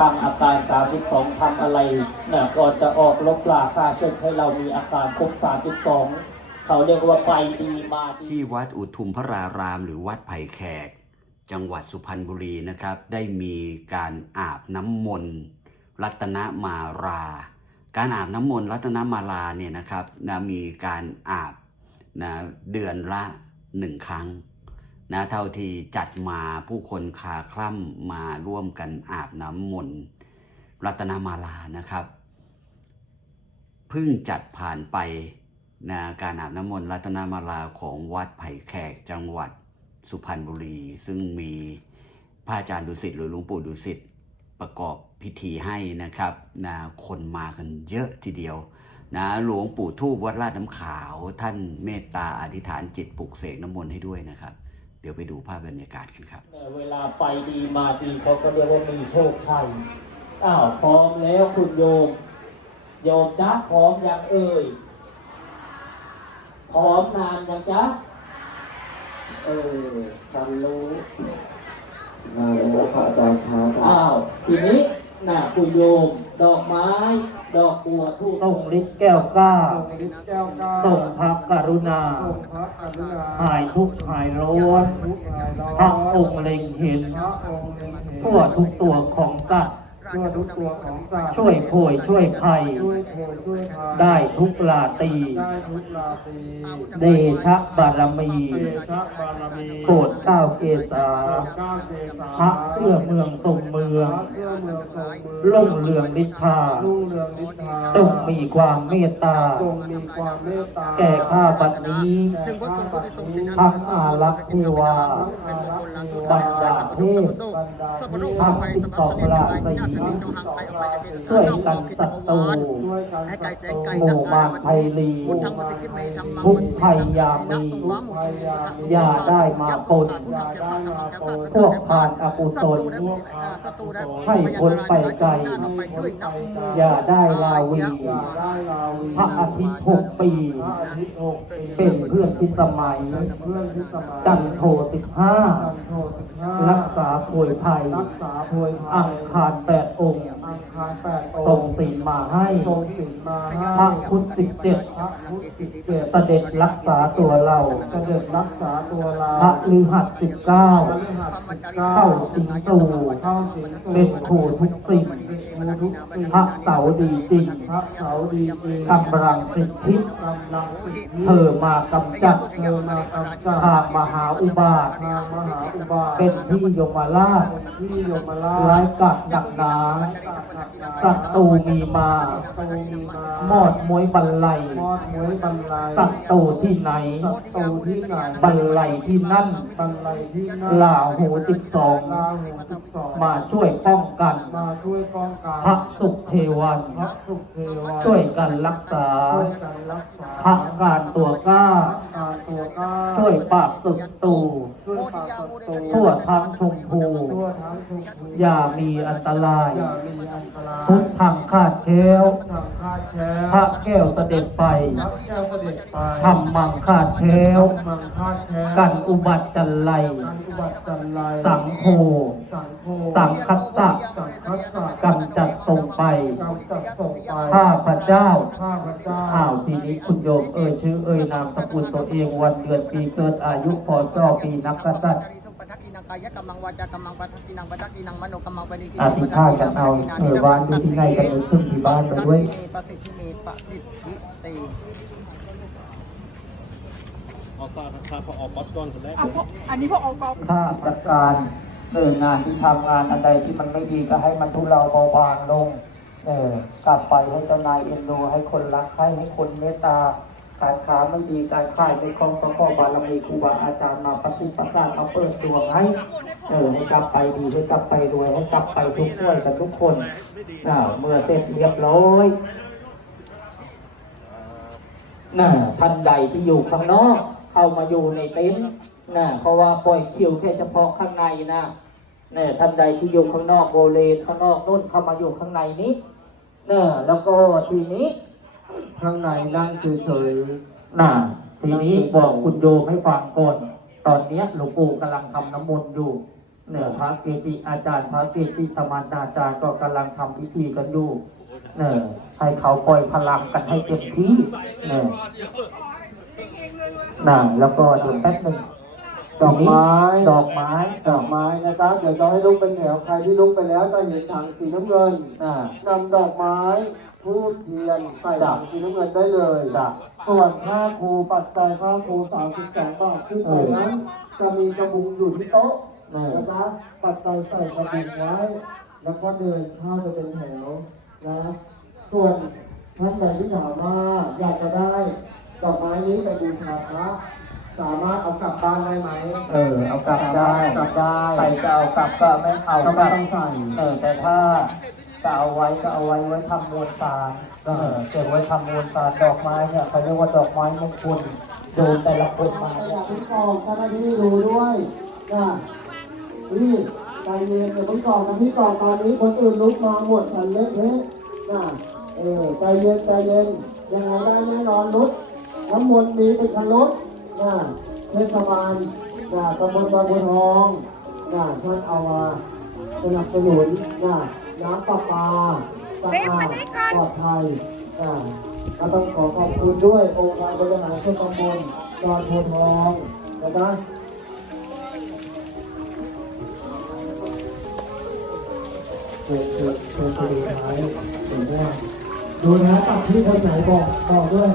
ตั้งอาการสามสิบสองทำอะไรนะก่อนจะออกลบลาค่าศึกให้เรามีอาการครบสามสิบสองเขาเรียกว่าไปดีมาดีที่วัดอุทุมพระรารามหรือวัดไผ่แขก จังหวัดสุพรรณบุรีนะครับ ได้มีการอาบน้ำมนต์รัตนมารา การอาบน้ำมนต์รัตนมาราเนี่ยนะครับนะมีการอาบนะเดือนละหนึ่งครั้ง นะเท่าที่จัดมาผู้คนคาคล่ำมาร่วมกันอาบน้ำมนต์รัตนมารานะครับเพิ่งจัดผ่านไปนะการอาบน้ำมนต์รัตนมาราของวัดไผ่แขกจังหวัดสุพรรณบุรี ซึ่งมีพระอาจารย์ดุสิตหรือหลวงปู่ดุสิตประกอบพิธีให้นะครับนะคนมากันเยอะทีเดียวนะหลวงปู่ทูบวัดลาดน้ำขาว ท่านเมตตาอธิษฐานจิตปลุกเสกน้ำมนต์ให้ด้วยนะครับ เดี๋ยวไปดูภาพบรรยากาศกันครับเนี่ยเวลาไปดีมาดีเขาก็เรียกว่ามีโชคชัยอ้าวพร้อมแล้วคุณโยม โยมจ้าพร้อมยังเอ่ยพร้อมนานยังจ๊ะเออฉันรู้มาแล้วพระอาจารย์ช้าครับอ้าวทีนี้ น่ะคุณโยม ดอกไม้ ดอกบัวทูกส่งฤทธิ์แก้วกล้าส่งฤทธิ์แก้วกล้าส่งพระกรุณาส่งพระอนุญาหายทุกข์หายร้อนทุกข์หายร้อนพระองค์เล็งเห็นพระองค์เล็งเห็นทั่วทุกตัวของสัตว์ ทั่วทุกตัวของสัตว์ช่วยโผยช่วยภัย ช่วยโผล่ช่วยพายได้ทุกลาตรีได้ทุกราตรีเดชะบารมีเดชะบารมีโปรดเกล้าเกษาโปรดเกล้าเกษาพระเพื่อเมืองทรงเมือง พระเพื่อเมืองทรงเมืองลุ่งเรืองฤทธารุ่งเรืองฤทธาจงมีความเมตตา จงมีความเมตตาแก่ข้าบัดนี้แก่ข้าบัดนี้ทั้งอารักษ์เทวา บรรดาเทพทั้งสิบสองราศีช่วยกันศัตรูช่วยกันให้ไก่แสงไก่หมู่มารไพลีพุทธังวสิกิเมธัมมังทุกภัยยามีอย่าได้มาปนพวกผ่านอกุศลให้พ้นไปไกลอย่าได้ลาวีพระอาทิตย์หกปี เป็นเพื่อนพิสมัยเพื่อนที่สมัยจันโทสิบห้ารักษาป่วยภัยรักษาโพยภัอัยอังคารแปดองค์ ส่งศีลมาให้ส่งสินมาให้พระพุทธสิบเจ็ดพระพุทธสิบเจ็ดเสด็จรักษาตัวเราเสด็จรักษาตัวเราพระฤหัสสิบเก้าพระฤหัสสิบเก้าเข้าสิงสู่เข้าสิงสู่เป็นผู้ทุกสิ่งเป็นผู้ทุกสิ่งพระเสาดีจริงพระเสาดีจริงกำลังสิทธิกำลังสิทธิเธอมากำจัดเธอมากำจัดหากมหาอุบาททางมหาอุบาทเป็นที่ยมราชที่โยมราร้ายชกัดหนักหนาศัตรูมีมาตูมีมามอดมวยบันไลมอดมวยบันไลศัตรูที่ไหนศัตรูที่ไหนบันไลที่นั่นบันไลที่นั่นลาหูติดสองลาหูสิบสองมาช่วยป้องกันมาช่วยป้องกันพระสุขเทวันพระสุขเทวาช่วยกันรักษาช่วยกันรักษาพระการตัวกล้าการตัวกล้าช่วยปราบศัตรูช่วยปราบศัตรูทั่วทั้งชมพูทั่วทั้งทุกภูอย่ามีอันตรายอย่ามีอันตรายพุทธังคาดแค้วทางคาดแค้พระแก้วเสด็จไปพระแก้วเสด็จไปทำมังคาดแค้วมังคาดแค้กันอุบัติจันไรกันอุบัติจันไรสังโฆสังโฆสังคัสสะสังคัสสะกำจัดส่งไปกำจัดส่งไปข้าพระเจ้า ข้าพระเจ้าข่าวทีนี้คุณโยมเอ่ยชื่อเอ่ยนามสกุลตัวเองวันเดือนปีเกิดอายุพศปีนักกษัตริย์อธิษฐานกันเอาเออวานอยู่ที่ไหนกันเออขึ้นที่บ้านไปด้วยประสิทธิเมประสิทธิเตเอาซาทาพอออกป๊อปก่อนคนแรกอะพออันนี้พอออกกองข้าประการเอองานที่ทำงานอะไรที่มันไม่ดีก็ให้มันทุเลาเบาบางลง เออกลับไปให้เจ้านายเอ็นดูให้คนรักใครให้คนเมตตา การค้าไม่ดีการขายไม่คล่องประกอบบารมีครูบาอาจารย์มาประสิทธิ์ประสาทมาเปิดดวงให้เออให้กลับไปดีให้กลับไปรวยให้กลับไปทุกข์ช่วยกันทุกคนอ่าเมื่อเสร็จเรียบร้อยน่ะท่านใดที่อยู่ข้างนอกเข้ามาอยู่ในเต็นท์น่ะเพราะว่าปล่อยคิวแค่เฉพาะข้างในนะเนี่ยท่านใดที่อยู่ข้างนอกโบเลนข้างนอกนู่นเข้ามาอยู่ข้างในนี้เนี่ยแล้วก็ทีนี้ ข้างในนั่งเฉยน่ะทีนี้บอกคุณโยมให้ฟังก่อน ตอนเนี้ยหลวงปู่กำลังทำน้ำมนต์อยู่เนี่ยพระเกจิอาจารย์พระเกจิสมานอาจารย์ก็กำลังทำพิธีกันอยู่เนี่ยให้เขาปล่อยพลังกันให้เต็มที่เนี่ยน่ะแล้วก็เดี๋ยวแป๊บหนึ่ง ดอกไม้ดอกไม้ดอกไม้นะครับ เดี๋ยวจะให้ลุกเป็นแถวใครที่ลุกไปแล้วจะเห็นถังสีน้ำเงินอ่านำดอกไม้ทูบเทียนใส่ถังสีน้ำเงินได้เลยจ้ะส่วนค่าครูปัจจัยค่าครูสามสิบสองบาทขึ้นไปนั้นจะมีกระบุงอยู่ที่โต๊ะเนี่ยนะคะปัจจัยใส่กระบุงไว้ แล้วก็เดินเข้าจะเป็นแถวนะส่วนท่านใดที่ถามว่าอยากจะได้ดอกไม้นี้ไปบูชาพระ สามารถเอากลับบ้านได้ไหมเออ เอากลับได้กลับได้ใครจะเอากลับก็ไม่เอาก็กไม่ลับต้องใส่เออ แต่ถ้าจะเอาไว้ก็เอาไว้ไว้ทำมวลสารเออเก็บไว้ทำมวลสารดอกไม้เนี่ยเขาเรียกว่าดอกไม้มงคลโดนแต่ละคนมาอเนี่ยยากให้กองเจ้าหน้าที่ดูด้วยนะนี่ใจเย็นอย่าเพิ่งกองนะพี่กองตอนนี้คนอื่นลุกมาหมดกันเละเทะนะเออใจเย็นใจเย็นยังไงได้แน่นอนรุดน้ำมนต์มีเป็นคันร นะเทศบาลนะตำบลบางบัวทองนะท่านเอามาสนับสนุนนะน้ำประปาสะอาดปลอดภัยนะก็ต้องขอขอบคุณด้วยองค์การบริหารส่วนตำบลดอนโพธิ์ทองนะเชิญเชิญเชิญไปดูท้ายเห็นไหมดูนะตัดที่คนไหนบอกบอกด้วย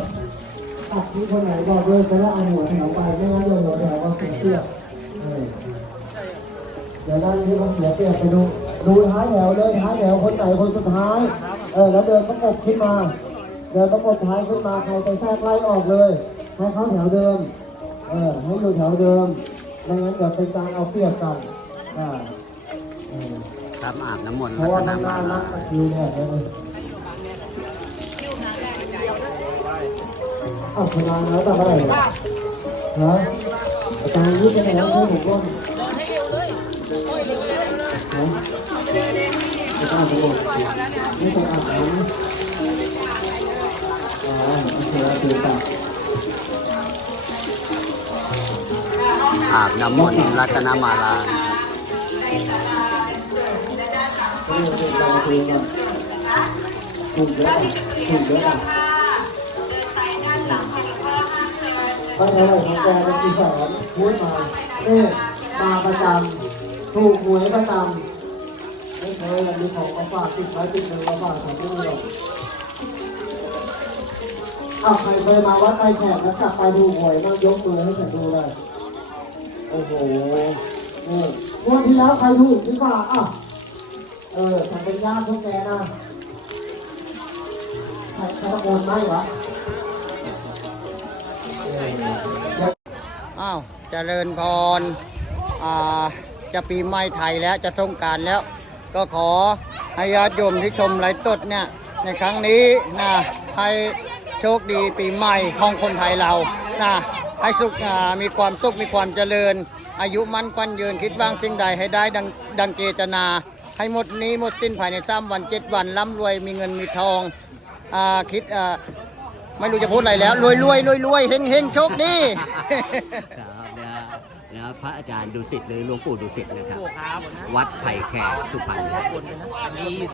ตัดที่คนไหนบอกด้วยจะได้เอาหัวแถวไปไม่งั้นเดี๋ยวหัวแถวก็เสียเปรียบเออเดี๋ยวด้านที่เขาเสียเปรียบไปดู ดูท้ายแถวเลยท้ายแถวคนไหนคนสุดท้าย เออแล้วเดินประกบขึ้นมา เดินประกบท้ายขึ้นมาใครไปแทรกไล่ออกเลย ให้เขาแถวเดิม เออให้อยู่แถวเดิม ไม่งั้นเดี๋ยวเป็นการเอาเปรียบกัน อ่า ครับอาบน้ำมนต์เพราะว่าตนข้างหมาน้านัลากตะคิวเนี่ย เดี๋ยวเลยอ้าวพลังแล้วแต่เมื่อไหร่เนี่ยฮะอาจารย์ยืดไปไหนแล้วให้ผมร่วมฮะอาจารย์ผมบอกไม่ต้องอาบน้ำอ๋อโอเคโอเคจ้ะอาบน้ำมนต์รัตนมาลาเรื่องเรื่องการคุยกันถูกเยอ กเยอะอะถ้าเท่าไหร่ของแกเป็นกี่แสนพูดมาเนี่มาประจำถูกหวยประจำไม่เคยอันนี้ของมาฝากติดไว้ติดมือมาฝากของไม่มีหรอกอ้าวใครเคยมาวัดไทยแขกแล้วกลับไปดูหวยบ้างยกมือให้ฉันดูเลยโอ้โหนี่งวดที่แล้วใครถูกดีกว่าอะเออฉันเป็นญาติพวกแกนะใครตะโกนไหมวะเอออ้าวเจริญพรอ่าจะปีใหม่ไทยแล้วจะสงการแล้ว ก็ขอให้ญาติโยมที่ชมไลฟ์สดเนี่ยในครั้งนี้นะให้โชคดีปีใหม่ของคนไทยเรานะให้สุขอ่ามีความสุขมีความเจริญ อายุมั่นควันยืนคิดวางสิ่งใดให้ได้ดังดังเจตนา ให้หมดนี้หมดสิ้นภายในสามวันเจ็ดวันร่ำรวยมีเงินมีทองอ่าคิดอ่า ไม่รู้จะพูดอะไรแล้ว รวยรวยรวยรวยเฮงเฮงโชคดี ครับนะฮะนะพระอาจารย์ดุสิตหรือหลวงปู่ดุสิตนะครับ วัดไผ่แขกสุพรรณ